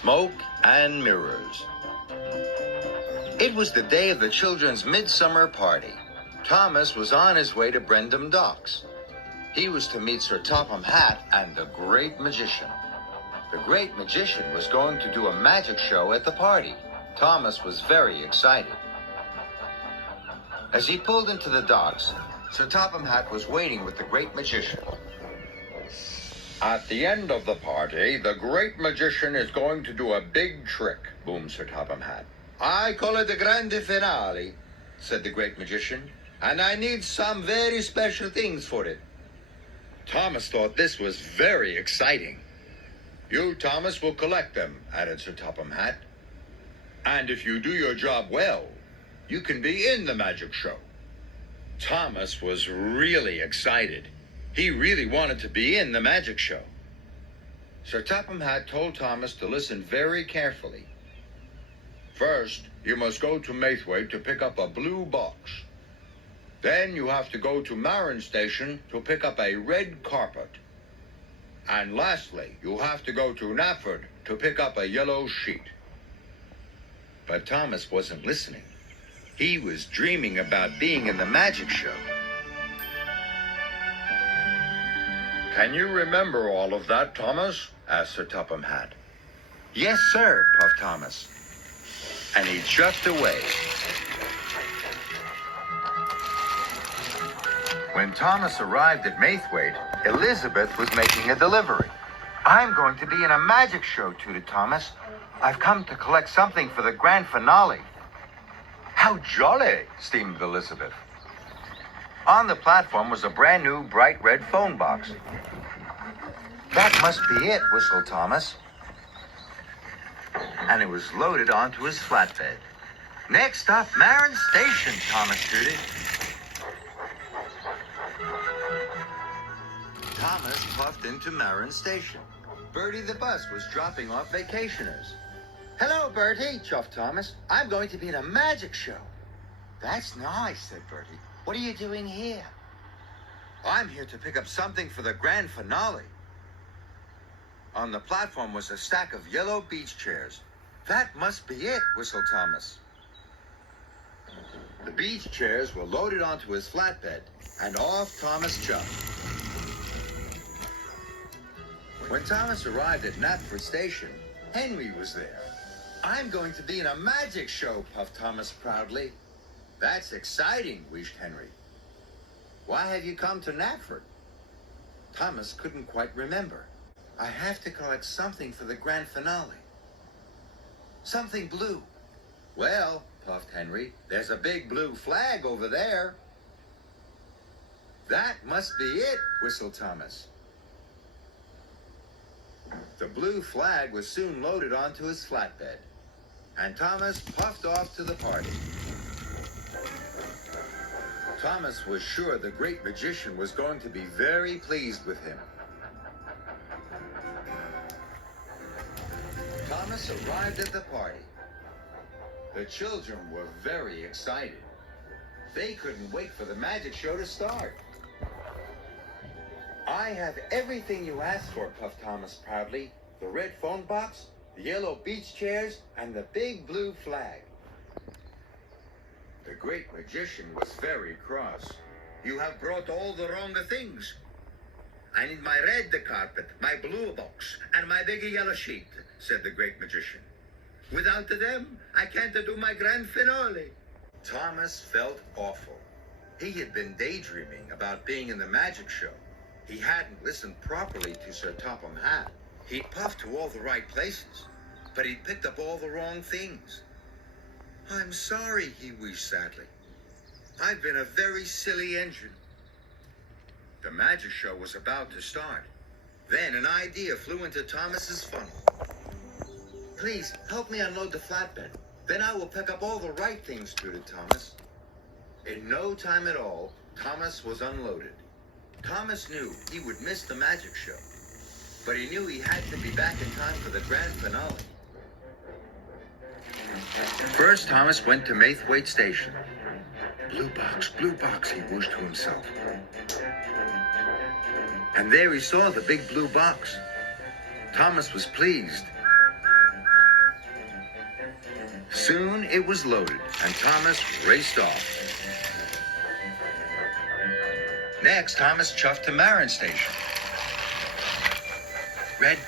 smoke and mirrors. It was the day of the children's midsummer party. Thomas was on his way to Brendam Docks. He was to meet Sir Topham Hatt and the Great Magician. The Great Magician was going to do a magic show at the party. Thomas was very excited. As he pulled into the docks, Sir Topham Hatt was waiting with the Great Magician. At the end of the party, the Great Magician is going to do a big trick, boomed Sir Topham Hatt. I call it the Grande Finale, said the Great Magician, and I need some very special things for it. Thomas thought this was very exciting. You, Thomas, will collect them, added Sir Topham Hatt. And if you do your job well, you can be in the magic show. Thomas was really excited. He really wanted to be in the magic show. Sir Topham Hatt told Thomas to listen very carefully. First, you must go to Maithwaite to pick up a blue box. Then you have to go to Marin station to pick up a red carpet. And lastly, you have to go to Knapford to pick up a yellow sheet. But Thomas wasn't listening. He was dreaming about being in the magic show. Can you remember all of that, Thomas? Asked Sir Topham Hatt. Yes, sir, puffed Thomas. And he chucked away. When Thomas arrived at Maithwaite, Elizabeth was making a delivery. I'm going to be in a magic show, tooted Thomas. I've come to collect something for the grand finale. How jolly, steamed Elizabeth. On the platform was a brand new bright red phone box. That must be it, whistled Thomas. And it was loaded onto his flatbed. Next up, Marin Station, Thomas tooted. Thomas puffed into Marin Station. Bertie the bus was dropping off vacationers. Hello, Bertie, chuffed Thomas. I'm going to be in a magic show. That's nice, said Bertie. What are you doing here? I'm here to pick up something for the grand finale. On the platform was a stack of yellow beach chairs. That must be it, whistled Thomas. The beach chairs were loaded onto his flatbed, and off Thomas jumped. When Thomas arrived at Knapford Station, Henry was there. I'm going to be in a magic show, puffed Thomas proudly. That's exciting, wheezed Henry. Why have you come to Knapford? Thomas couldn't quite remember. I have to collect something for the grand finale. Something blue. Well, puffed Henry, there's a big blue flag over there. That must be it, whistled Thomas. The blue flag was soon loaded onto his flatbed, and Thomas puffed off to the party. Thomas was sure the Great Magician was going to be very pleased with him. Thomas arrived at the party. The children were very excited. They couldn't wait for the magic show to start. I have everything you asked for, puffed Thomas proudly. The red phone box, the yellow beach chairs, and the big blue flag. The Great Magician was very cross. You have brought all the wrong things. I need my red carpet, my blue box, and my big yellow sheet, said the Great Magician. Without them, I can't do my grand finale. Thomas felt awful. He had been daydreaming about being in the magic show. He hadn't listened properly to Sir Topham Hatt. He'd puffed to all the right places, but he'd picked up all the wrong things. I'm sorry, he wheezed sadly. I've been a very silly engine. The magic show was about to start. Then an idea flew into Thomas's funnel. Please, help me unload the flatbed. Then I will pick up all the right things, tooted Thomas. In no time at all, Thomas was unloaded. Thomas knew he would miss the magic show, but he knew he had to be back in time for the grand finale. First, Thomas went to Maithwaite Station. Blue box, he whooshed to himself. And there he saw the big blue box. Thomas was pleased. Soon it was loaded, and Thomas raced off. Next, Thomas chuffed to Marin Station. Red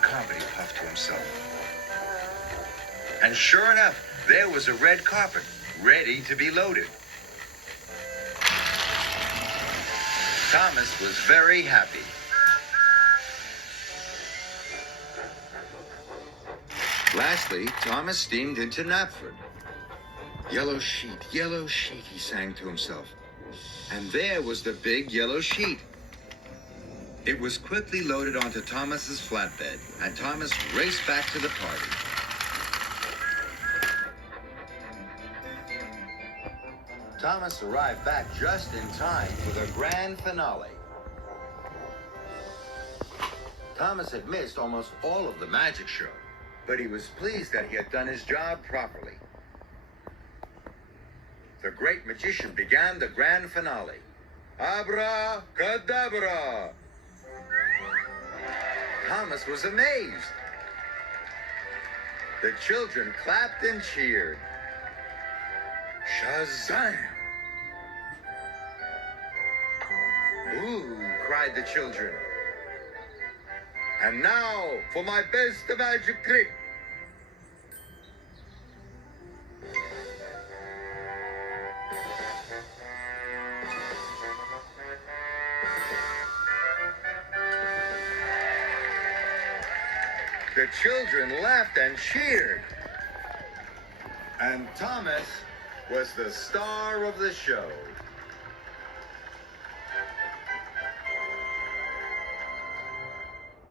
carpet, he puffed to himself. And sure enough, there was a red carpet, ready to be loaded. Thomas was very happy. Lastly, Thomas steamed into Knapford. Yellow sheet, he sang to himself. And there was the big yellow sheet. It was quickly loaded onto Thomas's flatbed, and Thomas raced back to the party. Thomas arrived back just in time for the grand finale. Thomas had missed almost all of the magic show, but he was pleased that he had done his job properly. The great magician began the grand finale. Abracadabra! Thomas was amazed. The children clapped and cheered. Shazam! Ooh, cried the children. And now for my best magic trick. The children laughed and cheered. And Thomas was the star of the show.